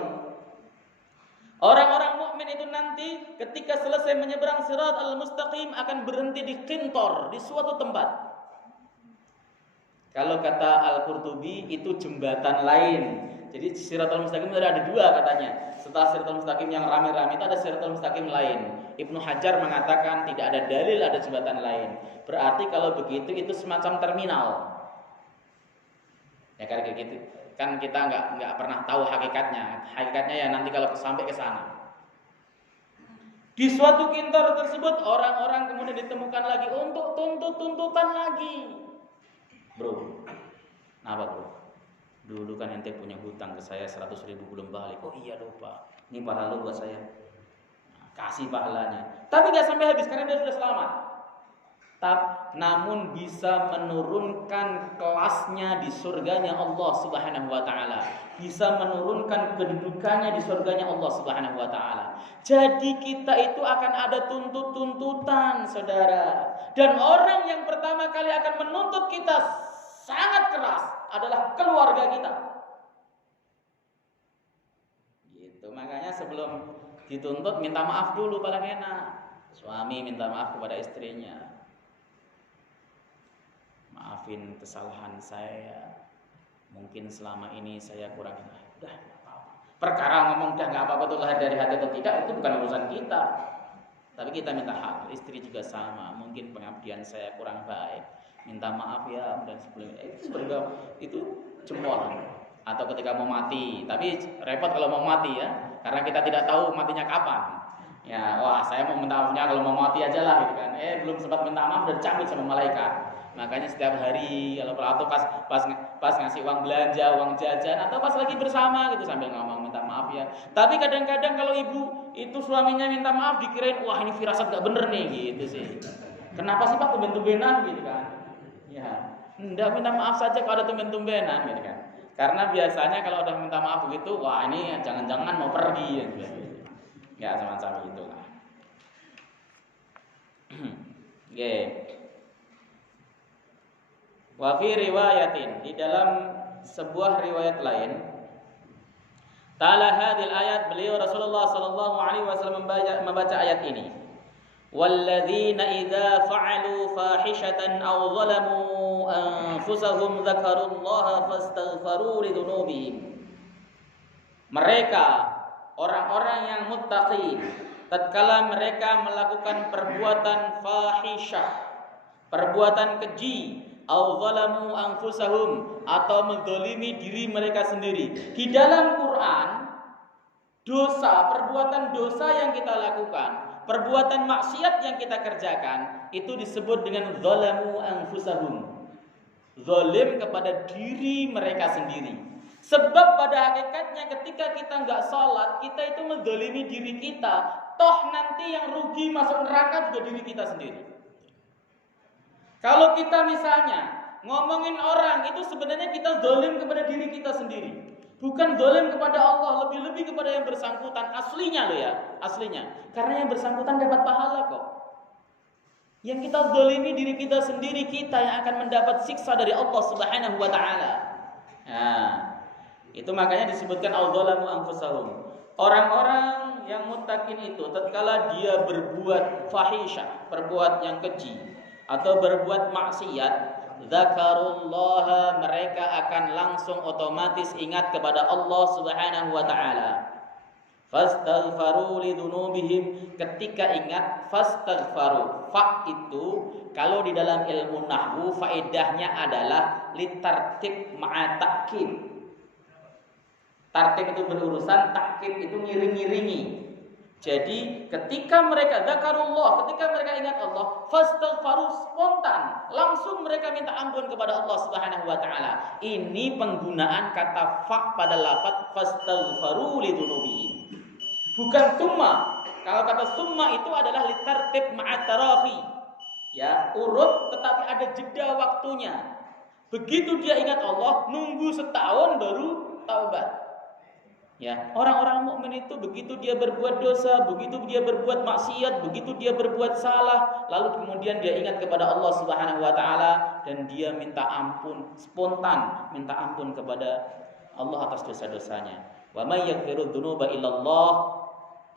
Orang-orang mukmin itu nanti ketika selesai menyeberang sirat al-mustaqim akan berhenti di qintor, di suatu tempat. Kalau kata Al-Qurtubi itu jembatan lain Jadi Shiratal Mustaqim ada dua katanya. Setelah Shiratal Mustaqim yang rame-rame itu ada Shiratal Mustaqim lain. Ibnu Hajar mengatakan tidak ada dalil ada jembatan lain. Berarti kalau begitu itu semacam terminal. Ya kayak gitu. Kan kita nggak pernah tahu hakikatnya. Hakikatnya ya nanti kalau sampai ke sana. Di suatu kintor tersebut orang-orang kemudian ditemukan lagi untuk tuntutan lagi. Bro, kenapa bro? Dulu kan ente punya hutang ke saya 100.000 belum balik. Oh iya lupa. Ini pahala lu buat saya. Nah, kasih pahalanya. Tapi gak sampai habis karena dia sudah selamat. Namun bisa menurunkan kelasnya di surganya Allah Subhanahu wa taala. Bisa menurunkan kedudukannya di surganya Allah Subhanahu wa taala. Jadi kita itu akan ada tuntutan, Saudara. Dan orang yang pertama kali akan menuntut kita sangat keras adalah keluarga kita. Gitu. Makanya sebelum dituntut minta maaf dulu paling enak. Suami minta maaf kepada istrinya. Maafin kesalahan saya. Mungkin selama ini saya kurang. Udah enggak apa-apa. Perkara ngomong udah enggak apa-apa itu lahir dari hati atau tidak itu bukan urusan kita. Tapi kita minta hak. Istri juga sama. Mungkin pengabdian saya kurang baik. Minta maaf ya dan sebelumnya. Itu jempol. Atau ketika mau mati. Tapi repot kalau mau mati ya. Karena kita tidak tahu matinya kapan. Ya, wah saya mau minta maafnya kalau mau mati aja lah gitu kan. Belum sempat minta maaf udah dicabut sama malaikat. Makanya setiap hari kalau atau pas ngasih uang belanja, uang jajan atau pas lagi bersama gitu sambil ngomong minta maaf ya. Tapi kadang-kadang kalau ibu itu suaminya minta maaf dikirain wah ini firasat gak bener nih gitu sih. Kenapa sih Pak tumben-tumbenan gitu kan? Ya, enggak minta maaf saja kalau ada tumben-tumbenan gitu kan. Karena biasanya kalau udah minta maaf begitu, wah ini jangan-jangan mau pergi gitu. Ya semacam itulah. Oke. Wa fi riwayatin, di dalam sebuah riwayat lain, ta'ala hadil ayat, beliau Rasulullah sallallahu alaihi wasallam membaca ayat ini. Walladzina idza fa'alu fahishatan aw zalamu anfusahum dzakarullaha fastaghfaru lidzunubihim. Mereka orang-orang yang muttaqin tatkala mereka melakukan perbuatan fahisyah, perbuatan keji, au zalamu anfusahum atau menzalimi diri mereka sendiri. Di dalam Quran, dosa, perbuatan dosa yang kita lakukan, perbuatan maksiat yang kita kerjakan itu disebut dengan zalamu anfusahum. Zalim kepada diri mereka sendiri. Sebab pada hakikatnya ketika kita enggak salat, kita itu menzalimi diri kita. Toh nanti yang rugi masuk neraka juga diri kita sendiri. Kalau kita misalnya ngomongin orang itu sebenarnya kita zalim kepada diri kita sendiri. Bukan zalim kepada Allah, lebih-lebih kepada yang bersangkutan. Aslinya loh ya, aslinya. Karena yang bersangkutan dapat pahala kok. Yang kita zalimi diri kita sendiri, kita yang akan mendapat siksa dari Allah Subhanahu wa taala. Nah, itu makanya disebutkan al-zalamu anfusahum. Orang-orang yang muttaqin itu tatkala dia berbuat fahisyah, berbuat yang keji atau berbuat maksiat, dzakarullaha, mereka akan langsung otomatis ingat kepada Allah Subhanahu wa taala. Fastaghfaru lidzunubihim, ketika ingat fastaghfaru. Fa itu kalau di dalam ilmu nahwu faedahnya adalah litartib ma'a takkib. Tartib itu berurusan, takkib itu ngiring-ngiringi. Jadi ketika mereka zakarullah, ketika mereka ingat Allah, fastaghfaru, spontan, langsung mereka minta ampun kepada Allah Subhanahu wa taala. Ini penggunaan kata fa pada lafaz fastaghfaru lidzunubihim. Bukan summa. Kalau kata summa itu adalah litartib ma'a tarafi. Ya, urut tetapi ada jeda waktunya. Begitu dia ingat Allah, nunggu setahun baru taubat. Ya, orang-orang mukmin itu begitu dia berbuat dosa, begitu dia berbuat maksiat, begitu dia berbuat salah, lalu kemudian dia ingat kepada Allah Subhanahu wa taala dan dia minta ampun, spontan minta ampun kepada Allah atas dosa-dosanya. Wa may yaghfiru dzunuba illallah,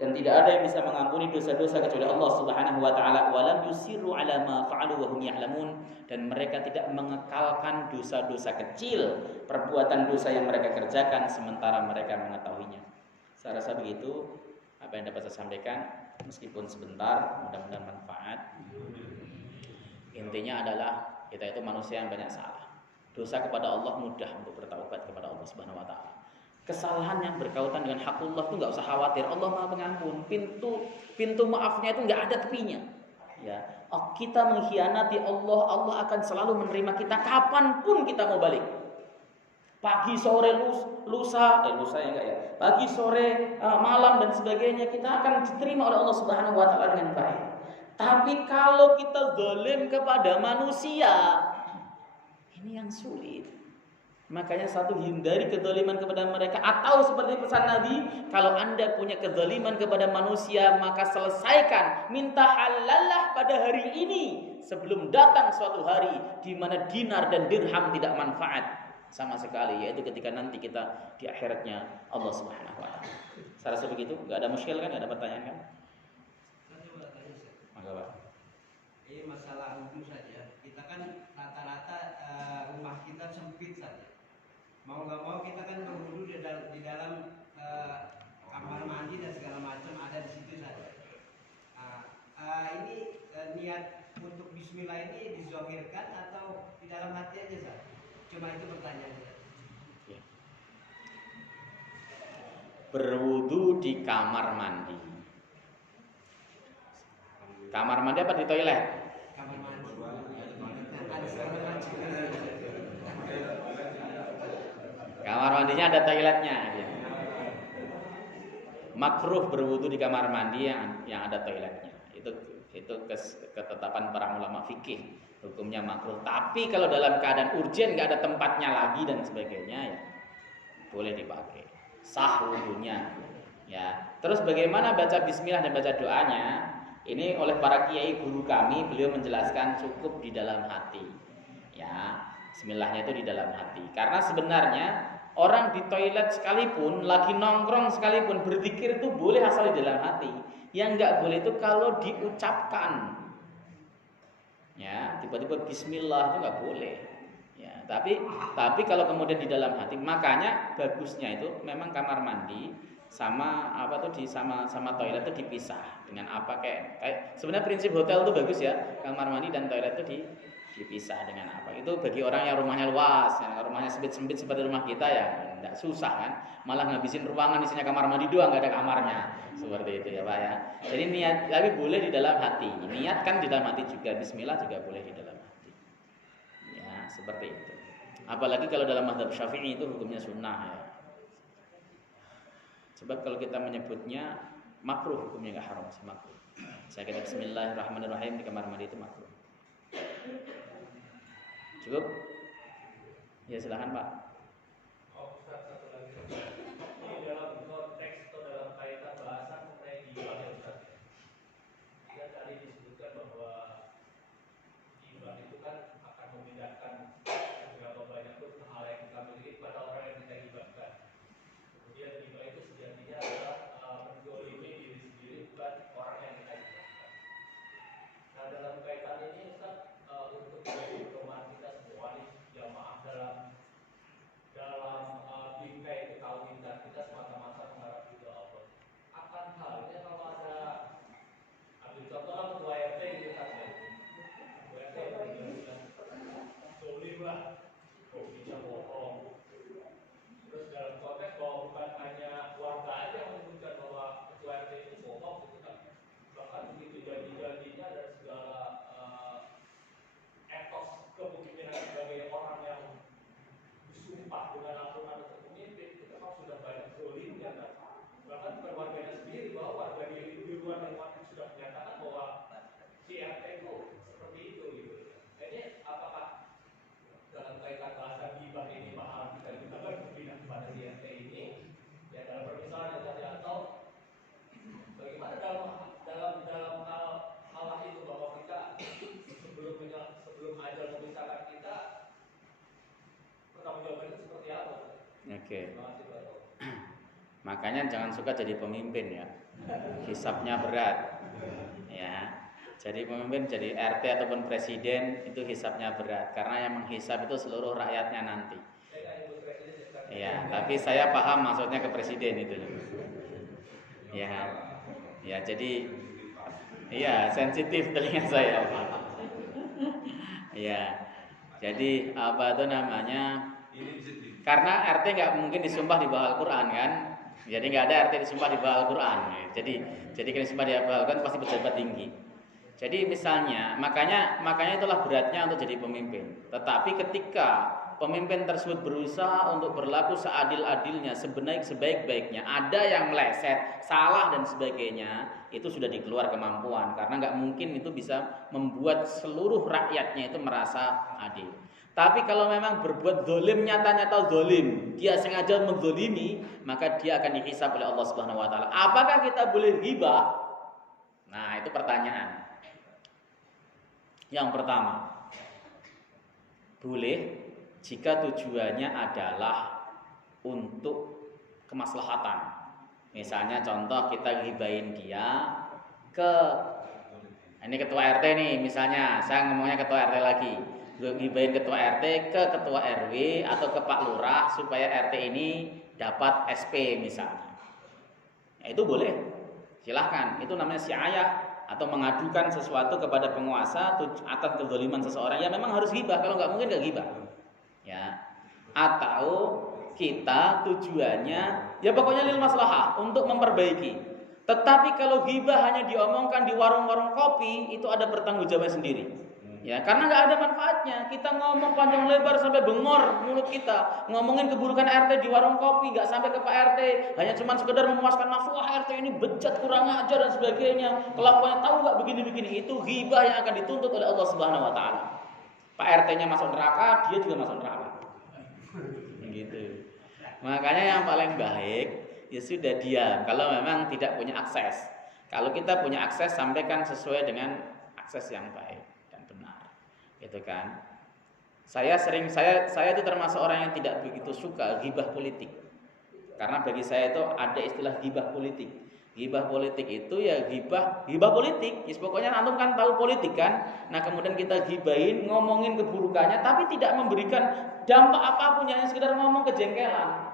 Dan tidak ada yang bisa mengampuni dosa-dosa kecuali Allah Subhanahu wa taala. Walam yusiru ala ma fa'alu wa hum ya'lamun, dan mereka tidak mengekalkan dosa-dosa kecil, perbuatan dosa yang mereka kerjakan sementara mereka mengetahuinya. Saya rasa begitu apa yang dapat saya sampaikan, meskipun sebentar, mudah-mudahan manfaat. Intinya adalah kita itu manusia yang banyak salah. Dosa kepada Allah mudah untuk bertaubat kepada Allah Subhanahu wa taala. Kesalahan yang berkaitan dengan hakullah itu nggak usah khawatir, Allah Maha Pengampun. Pintu maafnya itu nggak ada tepinya. Ya, kita mengkhianati Allah, Allah akan selalu menerima kita kapanpun kita mau balik. Pagi, sore, lusa ya enggak ya. Pagi, sore, malam dan sebagainya kita akan diterima oleh Allah Subhanahu wa taala dengan baik. Tapi kalau kita zalim kepada manusia, ini yang sulit. Makanya satu, hindari kezaliman kepada mereka. Atau seperti pesan Nabi, kalau anda punya kezaliman kepada manusia, maka selesaikan, minta halalah pada hari ini, sebelum datang suatu hari di mana dinar dan dirham tidak manfaat sama sekali, yaitu ketika nanti kita di akhiratnya Allah Subhanahu wa taala. Saya rasa begitu, enggak ada muskil kan, enggak ada pertanyaan kan? Maka Pak. Ini masalah wudhu saja. Kita kan rata-rata rumah kita sempit saja. Mau nggak mau kita kan berwudu di dalam kamar mandi dan segala macam ada di situ saja. Ini niat untuk Bismillah ini dizahirkan atau di dalam hati aja saja? Cuma itu pertanyaannya. Ya. Berwudu di kamar mandi. Kamar mandi apa di toilet? Kamar mandi. Kamar mandinya ada toiletnya. Makruh berwudu di kamar mandi yang ada toiletnya. Itu ketetapan para ulama fikih, hukumnya makruh. Tapi kalau dalam keadaan urgen, nggak ada tempatnya lagi dan sebagainya, ya boleh dipakai. Sah wudunya. Ya. Terus bagaimana baca Bismillah dan baca doanya? Ini oleh para kiai guru kami, beliau menjelaskan cukup di dalam hati. Ya, Bismillahnya itu di dalam hati. Karena sebenarnya orang di toilet sekalipun, lagi nongkrong sekalipun, berzikir itu boleh asal di dalam hati. Yang nggak boleh itu kalau diucapkan. Ya, tiba-tiba Bismillah itu nggak boleh. Ya, tapi kalau kemudian di dalam hati, makanya bagusnya itu memang kamar mandi sama sama toilet itu dipisah dengan apa kayak sebenarnya prinsip hotel itu bagus ya, kamar mandi dan toilet itu dipisah dengan apa, itu bagi orang yang rumahnya luas, yang rumahnya sempit seperti rumah kita ya tidak susah kan, malah ngabisin ruangan isinya kamar mandi doang, nggak ada kamarnya, seperti itu ya Pak ya. Jadi niat, tapi boleh di dalam hati, niatkan di dalam hati juga, Bismillah juga boleh di dalam hati ya, seperti itu. Apalagi kalau dalam mazhab Syafi'i itu hukumnya sunnah ya. Sebab kalau kita menyebutnya makruh, hukumnya nggak haram sih, makruh. Saya kata Bismillahirrahmanirrahim di kamar mandi itu makruh. Cukup? Ya silakan Pak. Ustaz, satu lagi. Ini dalam konteks atau dalam kaitan bahasan mengenai ghibah ya Ustaz. Dia tadi disebutkan bahwa ghibah itu kan akan memindahkan beberapa banyak hal yang kita miliki pada orang yang kita ghibahkan. Kemudian ghibah itu sejatinya adalah menzalimi diri sendiri, bukan orang yang kita ghibahkan. Nah dalam kaitan ini Ustaz, untuk menjadi pedoman kita semua nih, jamaah dalam bingkai ketawilan kita semata-mata mengharap ridho Allah. Akan halnya kalau ada, ambil contoh lah ketua RT gitu kan ya, ketua RT yang solim lah, kok bisa bohong. Terus dalam konteks bahwa bukan hanya warga aja yang menyebutkan bahwa ketua RT itu bohong gitu kan, bahkan begitu janji-janjinya dan segala etos kepemimpinan sebagai orang yang disumpah dengan Al-Quran untuk memimpin, itu memang sudah banyak zolimnya kan. Bahkan bukan warganya sendiri, bahwa warga di luar lingkungan itu sudah menyatakan bahwa si RT itu seperti itu gitu. Jadi apakah dalam kaitan bahasa ghibah ini mahal kita juga berpindah kepada si RT ini ya dalam permisalan yang tadi, atau bagaimana dalam hal itu bahwa kita sebelum ajal memisahkan kita, pertanggungjawaban itu seperti apa? Oke. Makanya jangan suka jadi pemimpin ya. Hisabnya berat. Ya. Jadi pemimpin, jadi RT ataupun presiden itu hisabnya berat karena yang menghisab itu seluruh rakyatnya nanti. Ya, tapi saya paham maksudnya ke presiden itu. Ya. Ya, jadi iya, sensitif telinga saya. Ya. Jadi apa itu namanya? Karena RT nggak mungkin disumpah di bawah Al-Quran kan? Jadi nggak ada RT disumpah di bawah Al-Quran. Jadi kalau disumpah di bawah Al-Quran pasti pejabat tinggi. Jadi misalnya, makanya itulah beratnya untuk jadi pemimpin. Tetapi ketika pemimpin tersebut berusaha untuk berlaku seadil-adilnya, sebaik-baiknya, ada yang meleset, salah dan sebagainya, itu sudah di luar kemampuan. Karena nggak mungkin itu bisa membuat seluruh rakyatnya itu merasa adil. Tapi kalau memang berbuat zalim, nyata-nyata zalim, dia sengaja menzalimi, maka dia akan dihisab oleh Allah Subhanahu wa taala. Apakah kita boleh ghibah? Nah, itu pertanyaan. Yang pertama, boleh jika tujuannya adalah untuk kemaslahatan. Misalnya contoh kita ghibahin dia ini ketua RT nih, misalnya saya ngomongnya ketua RT lagi. Ghibahin ketua RT ke ketua RW atau ke Pak Lurah supaya RT ini dapat SP misalnya. Ya, itu boleh. Silahkan, itu namanya si'ayah atau mengadukan sesuatu kepada penguasa atas kezaliman seseorang, ya memang harus ghibah. Kalau nggak mungkin nggak ghibah. Ya. Atau kita tujuannya ya pokoknya lil maslahah, untuk memperbaiki. Tetapi kalau ghibah hanya diomongkan di warung-warung kopi, itu ada pertanggungjawaban sendiri. Ya, karena nggak ada manfaatnya. Kita ngomong panjang lebar sampai bengor mulut kita, ngomongin keburukan RT di warung kopi, nggak sampai ke Pak RT, hanya cuma sekedar memuaskan nafsu, RT ini bejat, kurang ajar dan sebagainya. Kelakuannya tahu nggak begini-begini, itu ghibah yang akan dituntut oleh Allah Subhanahu wa taala. Pak RT-nya masuk neraka, dia juga masuk neraka. Gitu. Makanya yang paling baik ya sudah diam kalau memang tidak punya akses. Kalau kita punya akses, sampaikan sesuai dengan akses yang baik. Gitu kan. Saya itu termasuk orang yang tidak begitu suka ghibah politik. Karena bagi saya itu ada istilah ghibah politik. Ghibah politik itu ya ghibah politik. Ya, pokoknya antum kan tahu politik kan. Nah, kemudian kita ghibahin, ngomongin keburukannya tapi tidak memberikan dampak apapun, hanya sekedar ngomong kejengkelan.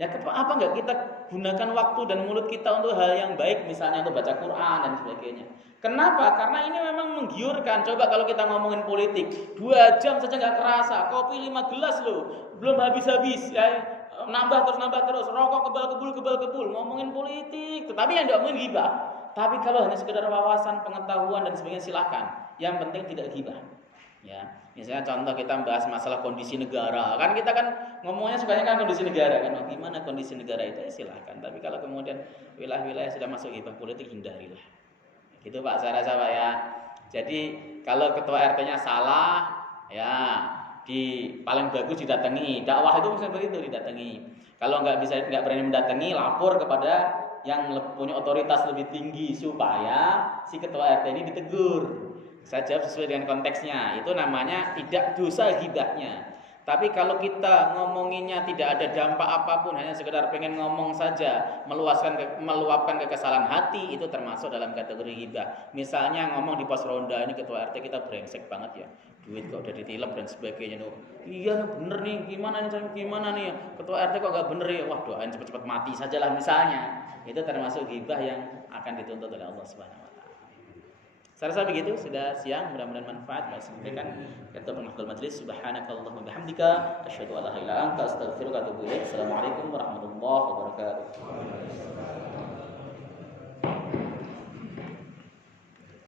Ya apa enggak kita gunakan waktu dan mulut kita untuk hal yang baik, misalnya untuk baca Quran dan sebagainya. Kenapa? Karena ini memang menggiurkan. Coba kalau kita ngomongin politik 2 jam saja nggak kerasa, kopi 5 gelas loh, belum habis-habis ya, nambah terus, rokok kebal-kebul, ngomongin politik. Tetapi yang diomongin ghibah. Tapi kalau hanya sekedar wawasan, pengetahuan dan sebagainya silakan. Yang penting tidak ghibah. Ya, misalnya contoh kita bahas masalah kondisi negara, kan kita kan ngomongnya sukanya kan kondisi negara kan, gimana kondisi negara itu ya silahkan. Tapi kalau kemudian wilayah-wilayah sudah masuk ghibah politik, hindarilah. Gitu Pak, saya rasa Pak ya. Jadi kalau ketua RT-nya salah, ya paling bagus didatangi. Dakwah itu misalnya begitu, didatangi. Kalau nggak berani mendatangi, lapor kepada yang punya otoritas lebih tinggi supaya si ketua RT ini ditegur. Saya jawab sesuai dengan konteksnya. Itu namanya tidak dosa ghibahnya. Tapi kalau kita ngomonginnya tidak ada dampak apapun, hanya sekedar pengen ngomong saja, meluapkan kekesalan hati, itu termasuk dalam kategori ghibah. Misalnya ngomong di pos ronda, ini ketua RT kita brengsek banget ya, duit kok udah ditilep dan sebagainya. Iya bener nih, gimana nih ketua RT kok gak bener ya, wah doain cepet-cepet mati sajalah misalnya. Itu termasuk ghibah yang akan dituntut oleh Allah Subhanahu wa taala. Saya rasa begitu, sudah siang, mudah-mudahan manfaat. Sampaikan ketua penghafal majlis. Subhanakallahumma bihamdika asyhadu an la ilaha illa anta astaghfiruka wa atubu ilaik. Assalamualaikum warahmatullahi wabarakatuh.